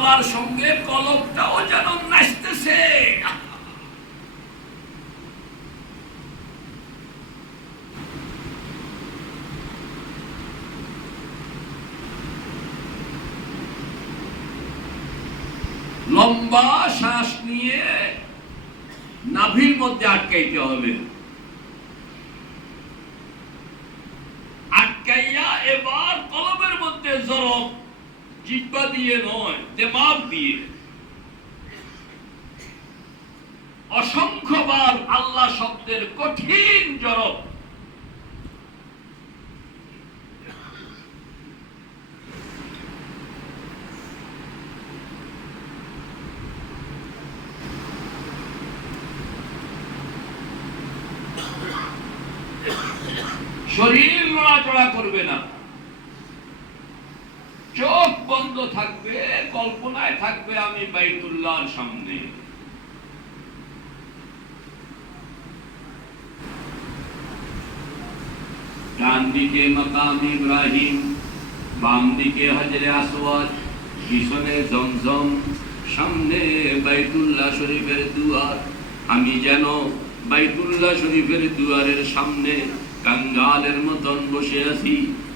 বলার সঙ্গে কলমটাও যেন নাচতেছে। লম্বা শ্বাস নিয়ে নাভির মধ্যে আটকাইতে হবে আটকাইয়া এবার কলমের মধ্যে জরব জিব্বা দিয়ে নয় দেমাগ দিয়ে। অসংখ্যবার আল্লাহ শব্দের কঠিন জরব শরীর নড়াচড়া করবে না। চোখ বন্ধ থাকবে, কল্পনায় থাকবে আমি বাইতুল্লাহর সামনে। ডান দিকে মাকাম ইব্রাহিম, বাম দিকে হজরে আসওয়াদ, পিছনে জমজম, সামনে বাইতুল্লাহ শরীফের দুয়ার। আমি যেন বাইতুল্লাহ শরীফের দুয়ারের সামনে কাঙ্গালের মতন বসে আছি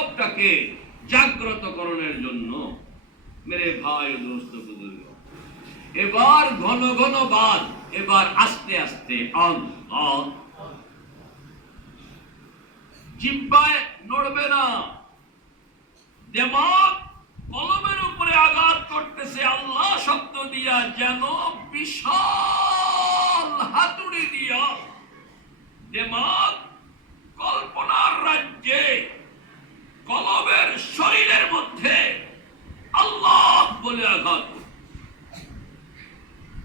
কলবটাকে জাগ্রতকরণের জন্য মেরে ভাই দোস্ত বুজুর্গ, এবার ঘন ঘন বাদ, এবার আস্তে আস্তে জিব্বায় নড়বে না, দেমাগ কলমের উপরে আঘাত করতেছে আল্লাহ শব্দ দিয়া, যেন বিশাল হাতুড়ি দিয়া দেমাগ কল্পনার রাজ্যে কলমের শরীরের মধ্যে আল্লাহ বলে আঘাত।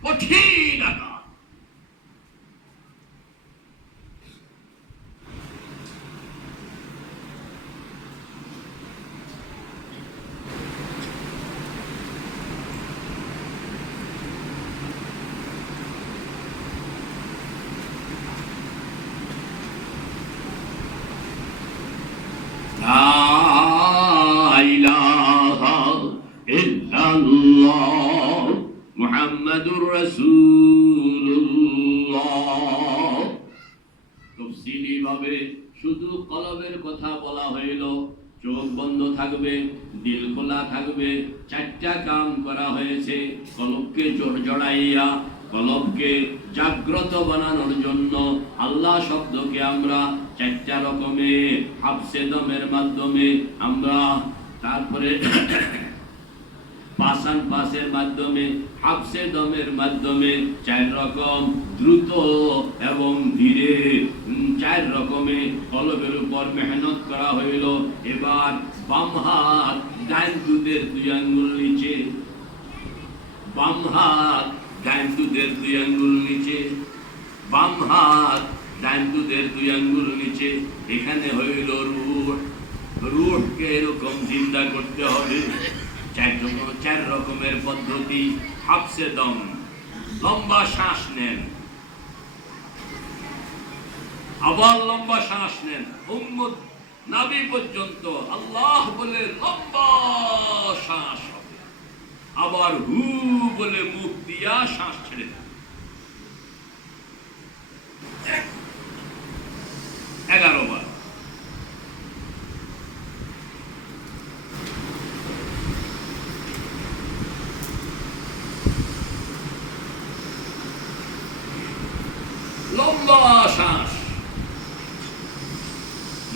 কঠিন আঘাত জড়াইয়া কলবকে জাগ্রত বানানোর জন্য আল্লাহ শব্দকে আমরা চারটা রকমে, হাফসে দমের মাধ্যমে আমরা তারপরে পাসান পাসের মাধ্যমে, হাফসে দমের মাধ্যমে চার রকম দ্রুত এবং ধীরে চার রকমে কলবের উপর মেহনত করা হইল। এবার বাম হাত ডাইন দুধের দুই আঙ্গুল নিচে বাম হাত ডাইন দুধের দুই আঙ্গুল নিচে, বাম হাত ডাইন দুধের দুই আঙ্গুল নিচে, এখানে হইল রুহ। রুহকে এরকম চিন্তা করতে হবে। চার চার রকমের পদ্ধতি। হাফসে দম। লম্বা শ্বাস নেন। আবার লম্বা শ্বাস নেন। উম্মত নাবি পর্যন্ত আল্লাহ বলে লম্বা শ্বাস। আবার হু বলে মুখ দিয়া শ্বাস ছেড়ে দেন এগারো বার।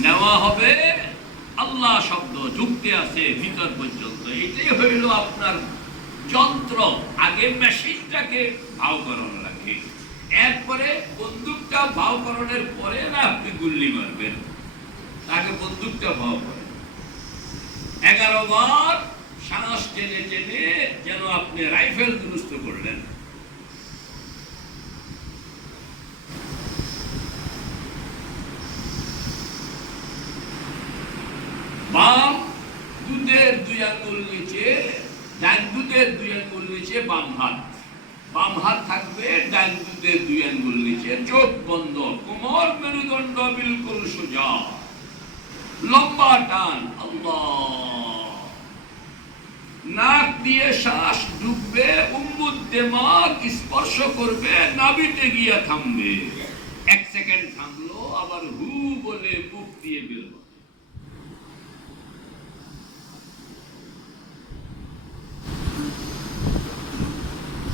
নেওয়া হবে আল্লাহ শব্দ, যুক্তি আছে ভিতর পর্যন্ত। এটাই হইল আপনার যন্ত্র, আগে মেশিনটাকে ভাবকরণ রাখে এরপরে বন্দুকটা ভাবকরণের পরে না আপনি গুল্লি মারবেন। আগে বন্দুকটা ভাব করেন এগারো বার শ্বাস টেনে টেনে যেন আপনি রাইফেল দুরুস্ত করলেন। বাম, দুধের দুই আঙ্গুল নিচে ডান দুই আঙ্গুল নিচে, বাম হাত। বাম হাত থাকবে দুই আঙ্গুল নিচে। চোখ বন্ধ, কোমর মেরুদণ্ড বিলকুল সোজা। লম্বা টান নাক দিয়ে শ্বাস ডুববে উম্মুদ দেমাগ স্পর্শ করবে নাবিতে গিয়া থামবে। এক সেকেন্ড থামলো, আবার হু বলে মুখ দিয়ে বের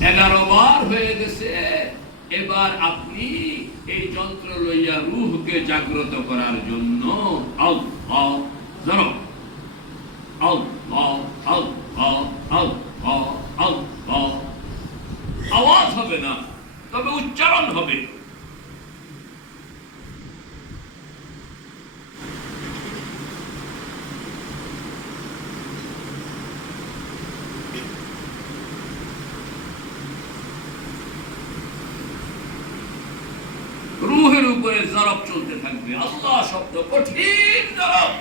এগারো বার হয়ে গেছে। এবার আপনি এই যন্ত্র লইয়া রুহকে জাগ্রত করার জন্য আওয়াজ হবে না, তবে উচ্চারণ হবে। জরব চলতে থাকবে। আল্লাহ শব্দ কঠিন জরব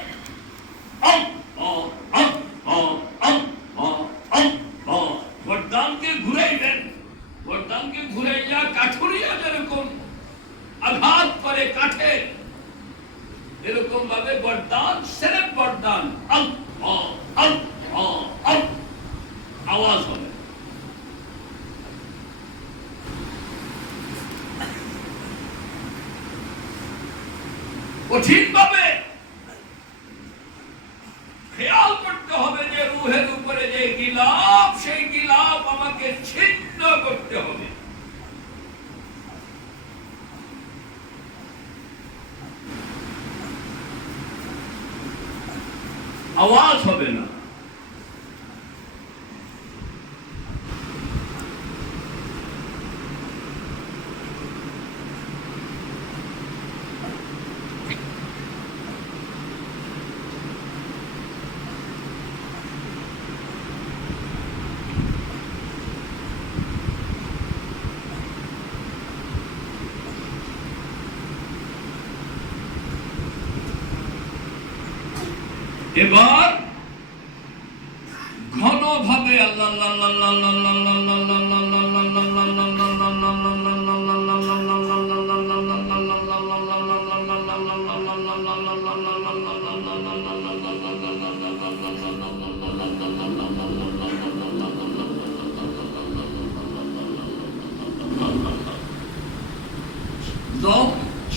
আওয়াজ হবে না। এবার ঘন ভাবে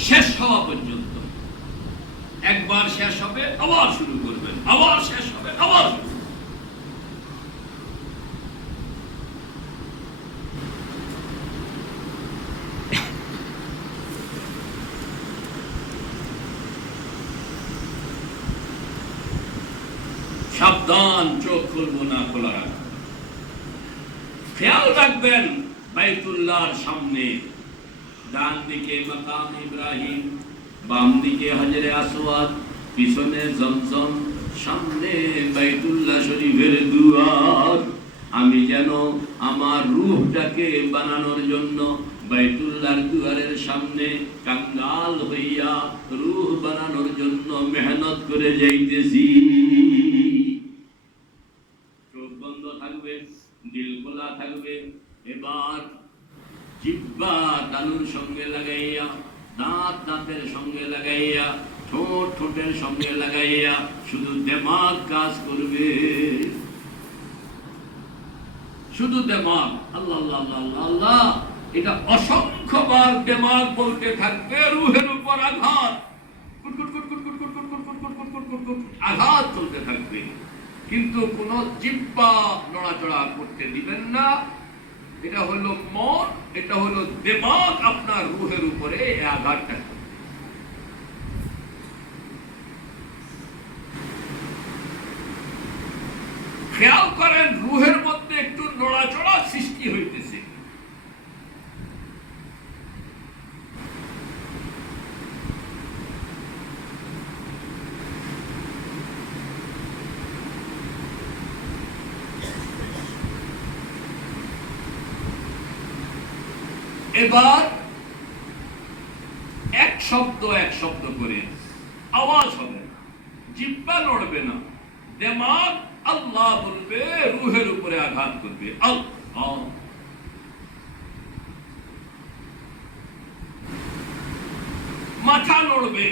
শেষ হওয়া পর্যন্ত একবার শেষ হবে আবার শুরু করে আবার শেষ হবে, আবার। সাবধান, চোখ খুলবো না খোলা খেয়াল রাখবেন, বাইতুল্লাহর সামনে ডান দিকে মাকাম ইব্রাহিম বাম দিকে হাজরে আসওয়াদ, পিছনে জমজম সামনে বাইতুল্লাহ শরীফের দুয়ার। আমি যেন আমার রূহটাকে বানানোর জন্য বাইতুল্লাহর দুয়ারের সামনে কাঙ্গাল হইয়া রূহ বানানোর জন্য মেহনত করে যাইতেছি। থাকবে এবার জিব্বা তালুর সঙ্গে লাগাইয়া, দাঁত দাঁতের সঙ্গে লাগাইয়া ঠোঁট ঠোঁটের সঙ্গে লাগাইয়া শুধু দেমাগ কাজ করবে শুধু দেমাগ আল্লাহ আল্লাহ আল্লাহ আল্লাহ এটা অসংখ্যবার দেমাগ বলতে থাকবে রুহের উপর আঘাত আঘাত চলতে থাকবে কিন্তু কোন জিব্বা নড়াচড়া করতে দিবেন না এটা হলো মন এটা হলো দেমাগ আপনার রুহের উপরে আঘাতটা করেন, রুহের মধ্যে একটু নড়াচড়া সৃষ্টি হইতেছে। এবার এক শব্দ এক শব্দ করে আওয়াজ হবে। জিব্বা নড়বে না। দেমাগ আল্লাহ বলবে, রুহের উপরে আঘাত করবে। মাথা নড়বে।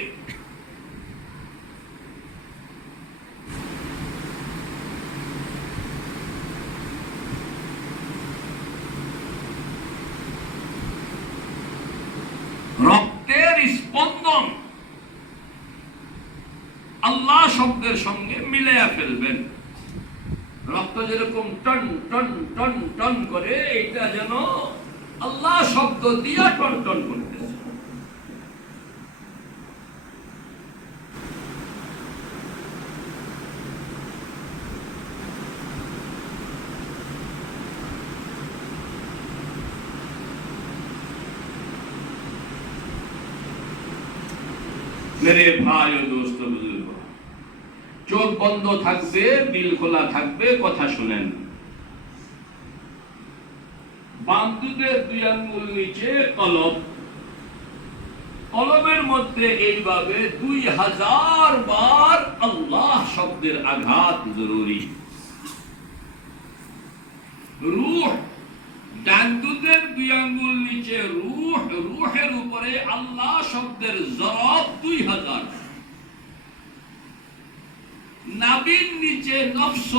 রক্তের স্পন্দন। আল্লাহ শব্দের সঙ্গে মিলাইয়া ফেলবেন রক্ত যেরকম টন টন টন টন করে এটা যেন আল্লাহ শব্দ দিয়া টন করতেছে। মেরে ভাই ও দোস্ত, বুজুর্গ, চোখ বন্ধ থাকবে, দিল খোলা থাকবে, কথা শুনেন। বামদুদের দুই আঙ্গুল নিচে কলম। কলমের মধ্যে এইভাবে দুই হাজার বার আল্লাহ শব্দের আঘাত জরুরি। রুহ ডানদুদের দুই আঙ্গুল নিচে রুহ, রুহের উপরে আল্লাহ শব্দের জরব দুই হাজার। নাবির নিচে নফস।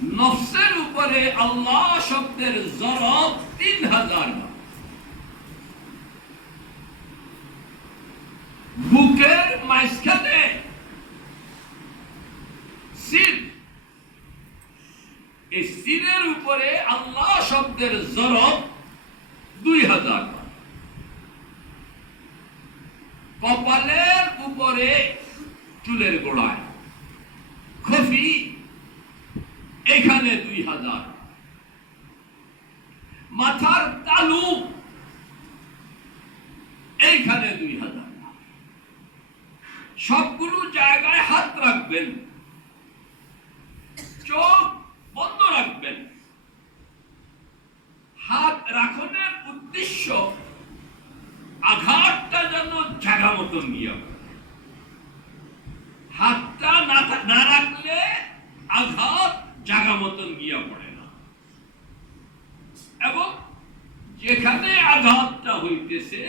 নফসের উপরে আল্লাহ শব্দের জরব তিন হাজার বুকের মাঝখানে সির এই সিরের উপরে আল্লাহ শব্দের জরব দুই হাজার কপালের উপরে চুলের গোড়ায়। খফি এখানে দুই হাজার। মাথার তালু এইখানে দুই হাজার। সবগুলো জায়গায় হাত রাখবেন। চোখ বন্ধ রাখবেন। হাত রাখনের উদ্দেশ্য আঘাতটা যেন জাগা মতন গিয়া হাতটা না রাখলে আঘাত জাগা মতন গিয়া পড়ে না। এবং যেখানে আঘাতটা হইতেছে,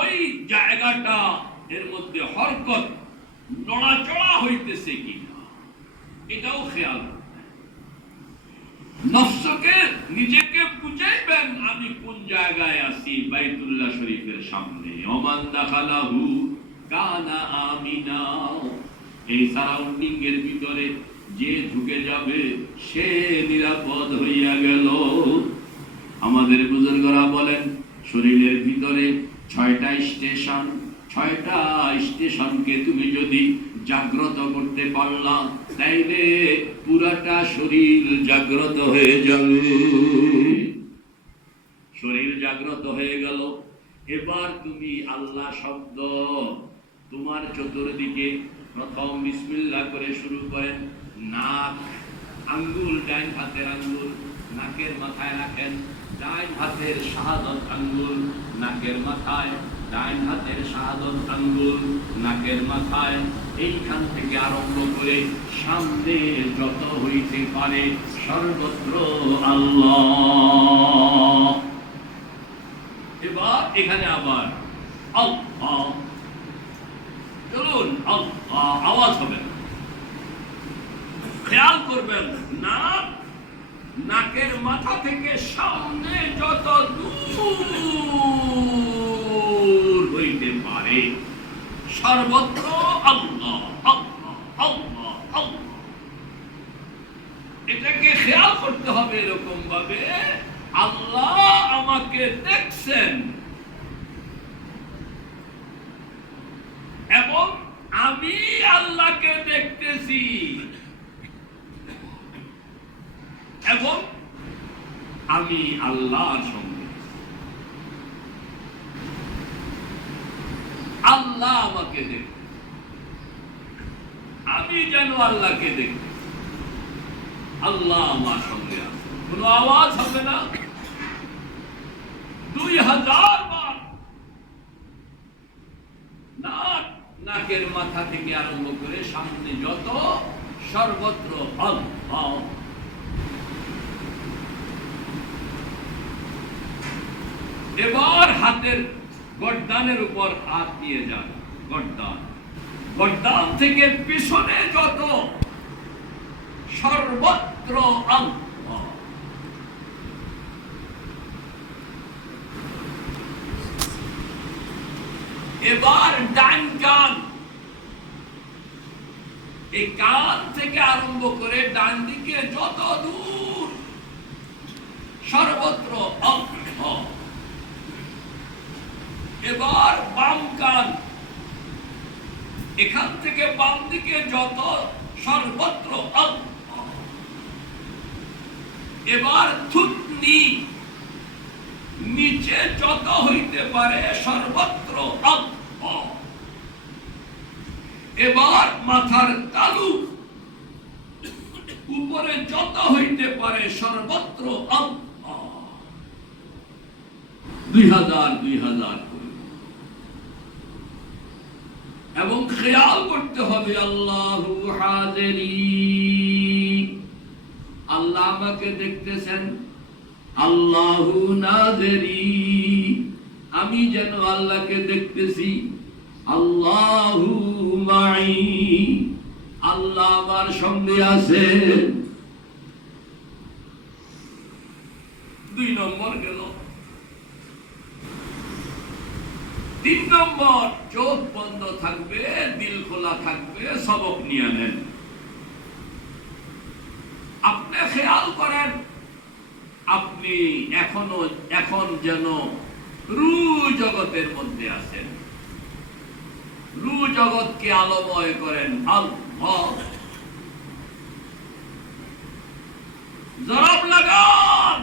ওই জায়গাটা এর মধ্যে হরকত নড়াচড়া হইতেছে কিনা, এটাও খেয়াল। নফসকে নিজেকে বুঝাইবেন, আমি কোন জায়গায় আছি বাইতুল্লাহ শরীফের সামনে। অমান দাখালাহু কানা আমিনা। এই সারাউন্ডিং এর ভিতরে যে ঢুকে যাবে, সে নিরাপদ হইয়া গেল। আমাদের বুজুর্গরা বলেন, শরীরের ভিতরে ছয়টা স্টেশন, ছয়টা স্টেশনকে তুমি যদি জাগ্রত করতে পারলাম তাইলে পুরাটা শরীর জাগ্রত হয়ে যাবে। শরীর জাগ্রত হয়ে গেল। এবার তুমি আল্লাহ শব্দ, তোমার চতুর্দিকে প্রথম বিসমিল্লাহ করে শুরু করেন। নাক, আঙ্গুল, ডাইন হাতের আঙ্গুল, নাকের মাথায় রাখেন। ডাইন হাতের শাহাদত আঙ্গুল, নাকের মাথায়। ডাইন হাতের শাহাদত আঙ্গুল, নাকের মাথায়। এইখান থেকে আরম্ভ করে সামনে যত হইতে পারে সর্বত্র আল্লাহ। এবার এখানে আবার আল্লাহ। চলুন, আল্লাহ, আওয়াজ হবে। খেয়াল করবেন, নাক, নাকের মাথা থেকে সামনে যত দূর হইতে পারে, সর্বত্র এটাকে খেয়াল করতে হবে এরকম ভাবে আল্লাহ আমাকে দেখছেন এবং আমি আল্লাহকে দেখতেছি এবং আমি আল্লাহর সঙ্গে। আল্লাহ আমাকে দেখ আমি যেন আল্লাহকে দেখি আল্লাহ আমার সঙ্গে আছে। কোনো আওয়াজ হবে না। দুই হাজার বার। নাক, নাকের মাথা থেকে আরম্ভ করে সামনে যত সর্বত্র আল্লাহ এবার হাতের গর্দানের উপর হাত নিয়ে যান, গর্দান। গর্দান থেকে পিছনে যত সর্বত্র এবার ডান কান। এই কান থেকে আরম্ভ করে ডান দিকে যত দূর সর্বত্র আল্লাহ। এবার বাম কান। এখান থেকে বাম দিকে যত সর্বত্র এবার থুতনি। নিচে যত হইতে পারে সর্বত্র এবার মাথার তালু। উপরে যত হইতে পারে সর্বত্র দুই হাজার দুই হাজার করে। এবং খেয়াল করতে হবে, আল্লাহ আল্লাহ আমাকে দেখতেছেন, আল্লাহু নাজেরি। আমি যেন আল্লাহকে দেখতেছি, আল্লাহু আল্লাহ আমার সঙ্গে আছে। দুই নম্বর গেল তিন নম্বর, চোখ বন্ধ থাকবে দিল খোলা থাকবে, সবক নিয়ে নেন। আপনি খেয়াল করেন, আপনি এখনও, এখন যেন রু জগতের মধ্যে আছেন। রু জগৎকে আলোময় করেন, আল্লাহ। জরাব লাগান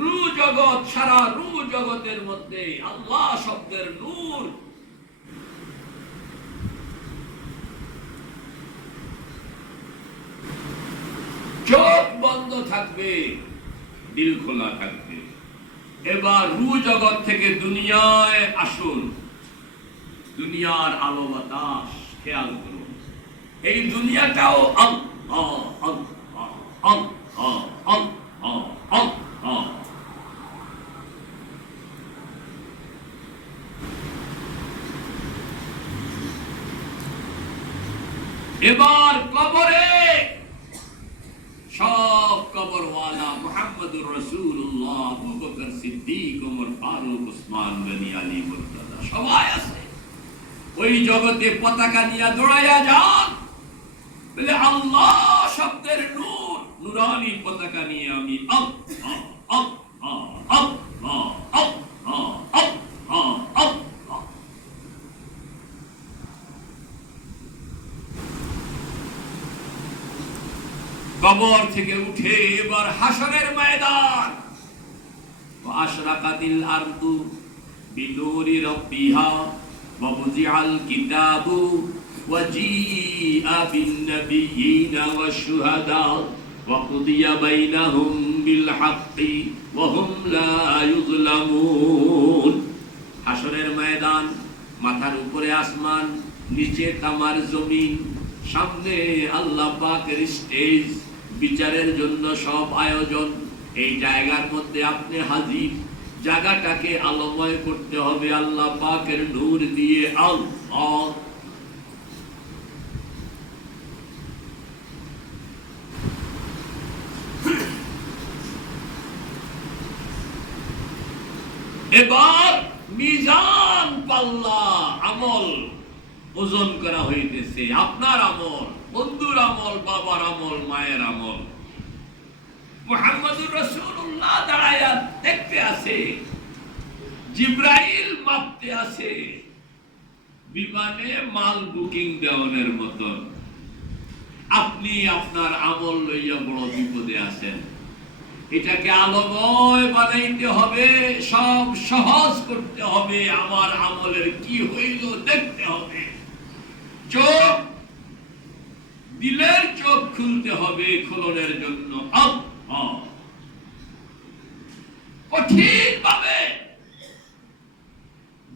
রু জগৎ সারা রু জগতের মধ্যে আল্লাহ শব্দের নূর। চোখ বন্ধ থাকবে, দিল খোলা থাকবে। এবার রু জগৎ থেকে দুনিয়ায় আসুন। দুনিয়ার আলো বাতাস, খেয়াল করুন। এই দুনিয়াটাও আল্লাহ আল্লাহ আল্লাহ আল্লাহ আল্লাহ। এবার কবরে সব কবরওয়ালা আবু বকর সিদ্দিক, ওমর ফারুক গনি, আলী সবাই আছে। ওই জগতে পতাকা নিয়ে দৌড়াইয়া যান। বলে, আল্লাহ শব্দের নূর পতাকা নিয়ে আমি আল্লাহ আল্লাহ আল্লাহ কবর থেকে উঠে এবার হাসনের ময়দান। আশরাকাতিল আরদু বিনুরি রব্বিহা কিতাবু বাইনাহুম বিল হাক্কি ওয়া হুম লা হাসরের ময়দান, মাথার উপরে আসমান, নিচে তামার জমিন, সামনে আল্লাহ পাকের স্টেজ বিচারের জন্য সব আয়োজন। এই জায়গার মধ্যে আপনি হাজির। জায়গাটাকে আলোময় করতে হবে আল্লাহ পাকের নূর দিয়ে। আল্লাহ। এবার মিজান পাল্লা আমল ওজন করা হইতেছে। আপনার আমল। বন্ধুর আমল, বাবার আমল, মায়ের আমল। মুহাম্মদুর রাসূলুল্লাহ দাঁড়ায়া দেখতে আছে জিব্রাইল মাপতে আছে বিমানে মাল বুকিং দেওয়ানের মতন। আপনি আপনার আমল লইয়া বড় বিপদে আছেন। এটাকে আলোময় বানাইতে হবে, সব সহজ করতে হবে, আমার আমলের কি হইল দেখতে হবে। চোখ দিলের চোখ খুলতে হবে খোলনের জন্য।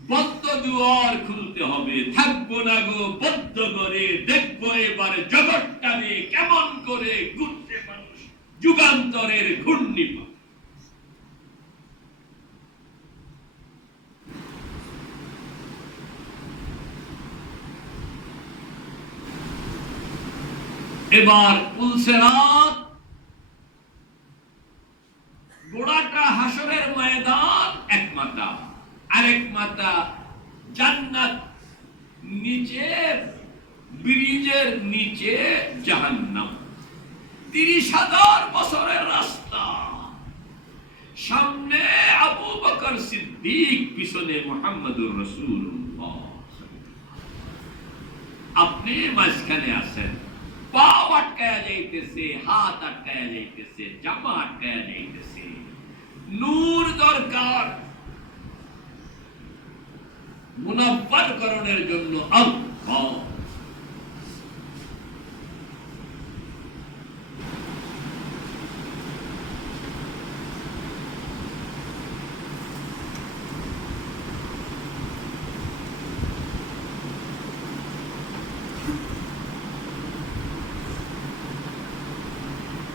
বদ্ধ দুয়ার খুলতে হবে। থাকব না গো বদ্ধ করে দেখব এবার জগৎটারে কেমন করে ঘুরতে মানুষ। যুগান্তরের ঘূর্ণিপাত এবার পুলসেরাত গোড়াটা হাসরের ময়দান, এক মাথা, আরেক মাথা জান্নাত, নিচে ব্রিজের নিচে জাহান্নাম। তিরিশ হাজার বছরের রাস্তা। সামনে আবু বকর সিদ্দিক, পিছনে মোহাম্মদুর রসুল্লাহ আপনি মাঝখানে আছেন। পাও আটকায়া যাইতেছে হাত আটকায়া যাইতেছে জামা আটকায়া যাইতেছে নূর দরকার মুনাব্বার করণের জন্য আল্লাহ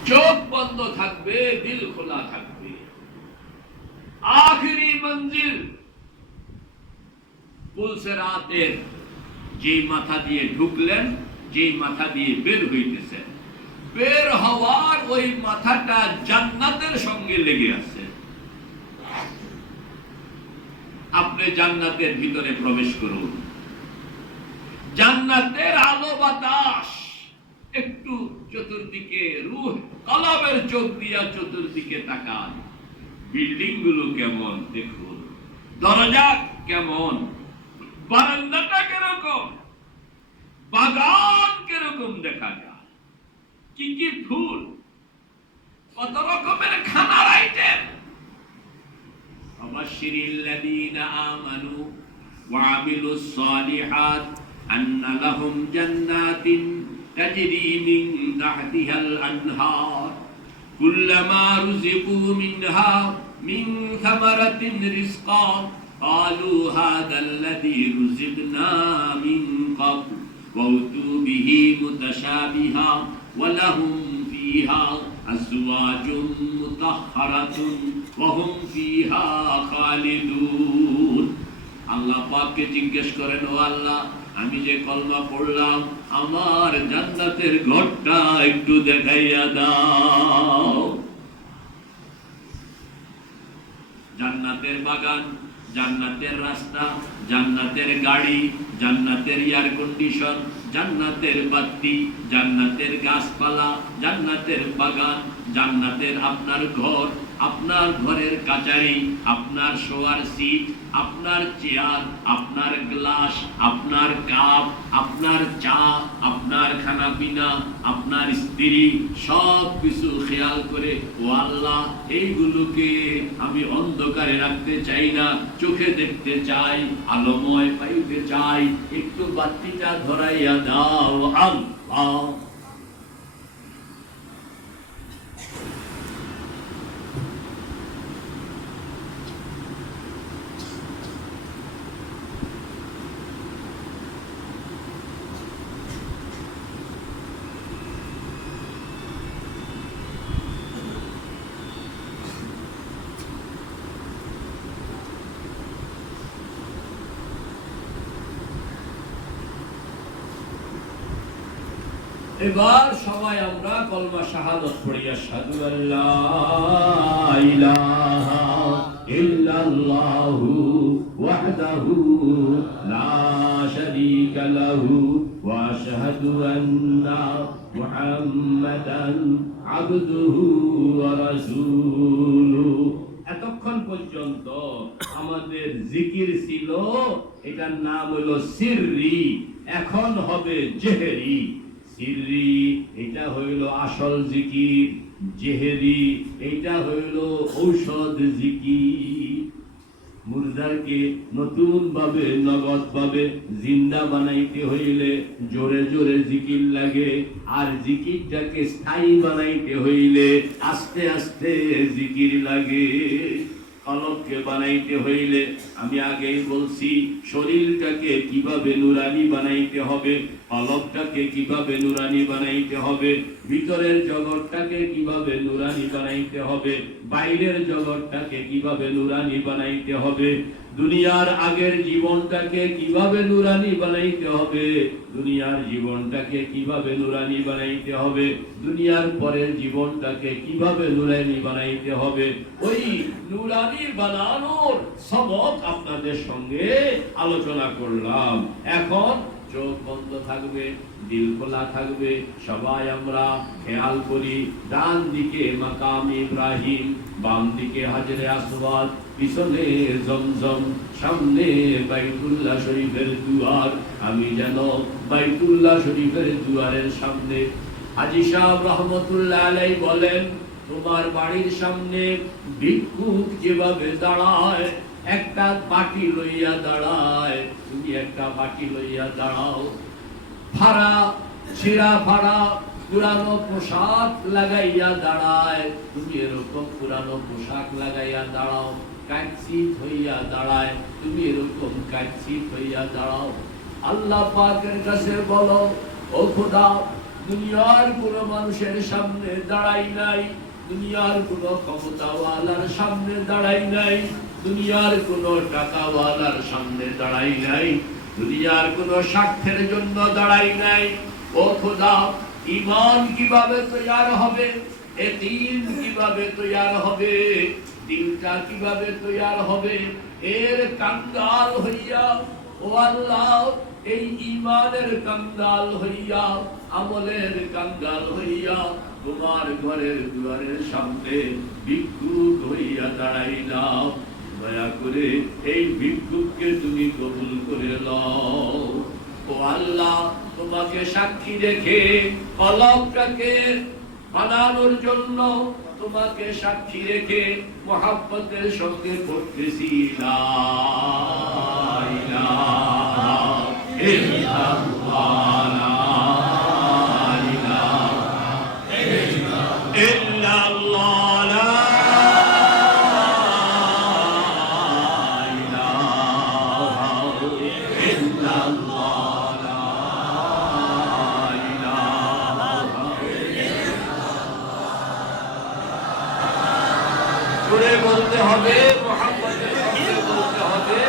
চোখ বন্ধ থাকবে, দিল খোলা থাকবে। আখরি মঞ্জিল। পুলসেরাতের যে মাথা দিয়ে ঢুকলেন যে মাথা দিয়ে বের হইতেছেন, বের হওয়ার ওই মাথাটা জান্নাতের সঙ্গে লেগে আছে। আপনি জান্নাতের ভিতরে প্রবেশ করুন। জান্নাতের আলো বাতাস। চতুর্দিকে রুহ কলবের চোখ দিয়া চতুর্দিকে তাকান। বিল্ডিংগুলো কেমন দেখুন, দরজা কেমন, বারান্দাটা কীরকম, বাগান কীরকম দেখা যায়, কি কি ফুল, কত রকমের খানার আইটেম। অবশ্যিরিল্লাযীনা আমানু ওয়া আমিলুস সালিহাত, আন্না লাহুম জান্নাতিন تجري من تحتها الأنهار كلما رزقوا منها من ثمرة رزقا قالوا هذا الذي رزقنا من قبل وأتوا به متشابها ولهم فيها أزواج مطهرة وهم فيها خالدون আল্লাহ পাককে জিজ্ঞেস করেন ও আল্লাহ আমি যে কলমা পড়লাম, আমার জান্নাতের ঘরটা একটু দেখাইয়া দাও। জান্নাতের বাগান, জান্নাতের রাস্তা, জান্নাতের গাড়ি, জান্নাতের এয়ার কন্ডিশন জান্নাতের বাতি, জান্নাতের গাছপালা, জান্নাতের বাগান, জান্নাতের আপনার ঘর আপনার ঘরের কাচারি, আপনার শোয়ার সিট, আপনার চেয়ার, আপনার গ্লাস, আপনার কাপ, আপনার চা, আপনার খানা পিনা আপনার স্ত্রী, সব কিছু খেয়াল করে, ও আল্লাহ, এইগুলোকে আমি অন্ধকারে রাখতে চাই না, চোখে দেখতে চাই, আলোময় পাইতে চাই, একটু বাতিটা ধরাইয়া দাও, আল্লাহ। এবার সবাই আমরা কলমা শাহাদত পড়ি আশহাদু আল্লাহ ইলাহা ইল্লাল্লাহু ওয়াহদাহু লা শারীকা লাহু ওয়া আশহাদু আন্না মুহাম্মাদান আবদুহু ওয়া রাসূলুহু এতক্ষণ পর্যন্ত আমাদের জিকির ছিল, এটার নাম হলো সিররি, এখন হবে জেহেরি। সিররি এটা হইল আসল জিকির। জেহেরি এটা হইল ঔষধ জিকির। মুর্দারকে নতুন ভাবে নগদ ভাবে জিন্দা বানাইতে হইলে জোরে জোরে জিকির লাগে, আর জিকিরটাকে স্থায়ী বানাইতে হইলে আস্তে আস্তে জিকির লাগে। কলবকে বানাইতে হইলে আমি আগেই বলছি, শরীরটাকে কীভাবে নুরানি বানাইতে হবে কলবটাকে কীভাবে নুরানি বানাইতে হবে, ভিতরের জগৎটাকে কীভাবে নুরানি বানাইতে হবে, বাইরের জগৎটাকে কীভাবে নুরানি বানাইতে হবে দুনিয়ার আগের জীবনটাকে কীভাবে নুরানি বানাইতে হবে? দুনিয়ার জীবনটাকে কীভাবে নুরানি বানাইতে হবে? দুনিয়ার পরের জীবনটাকে কীভাবে নুরানি বানাইতে হবে? ওই নুরানি বানানোর সবক আপনাদের সঙ্গে আলোচনা করলাম। এখন চোখ বন্ধ থাকবে, দিল খোলা থাকবে। সবাই আমরা খেয়াল করি, ডান দিকে মাকাম ইব্রাহিম, বাম দিকে হাজরে আসওয়াদ, পিছনে জমজম, সামনে বাইতুল্লাহ শরীফের দুয়ার। আমি যেন বাইতুল্লাহ শরীফের দুয়ারের সামনে। হাজি সাহেব রহমতুল্লাহ আলাই বলেন, তোমার বাড়ির সামনে ভিক্ষুক যেভাবে দাঁড়ায় একটা বাটি লইয়া দাঁড়ায়, তুমি একটা বাটি লইয়া দাঁড়াও। ফাড়া ছিঁড়া ফাড়া পুরানো পোশাক লাগাইয়া দাঁড়ায়। তুমি এরকম পুরানো পোশাক লাগাইয়া দাঁড়াও কাচ্ছিত হইয়া দাঁড়ায়। তুমি এরকম কাচ্ছিত হইয়া দাঁড়াও। আল্লাহ পাকের কাছে বলো, ও খোদা, দুনিয়ার কোন মানুষের সামনে দাঁড়াই নাই। দুনিয়ার কোন ক্ষমতাওয়ালার সামনে দাঁড়াই নাই। দুনিয়ার কোন টাকাওয়ালার সামনে দাঁড়াই নাই, দুনিয়ার কোন স্বার্থের জন্য দাঁড়াই নাই। ও খোদা ইমান কীভাবে তৈয়ার হবে? এতিম কীভাবে তৈয়ার হবে? দিলটা কীভাবে তৈয়ার হবে? এর কাঙ্গাল হইয়া, ও আল্লাহ, এই ইমানের কাঙ্গাল হইয়া, আমলের কাঙ্গাল হইয়া, তোমার ঘরের দুয়ারের সামনে ভিক্ষুক হইয়া দাঁড়াই দাঁড়াইলাম। দয়া করে এই ভিক্ষুককে তুমি কবুল করে লও ও আল্লাহ তোমাকে সাক্ষী রেখে কলমটাকে বানানোর জন্য তোমাকে সাক্ষী রেখে মহাব্বতের সঙ্গে পড়তেছি ইলাহা ইল্লাল্লাহ, করে বলতে হবে মোহাম্মদের বলতে হবে।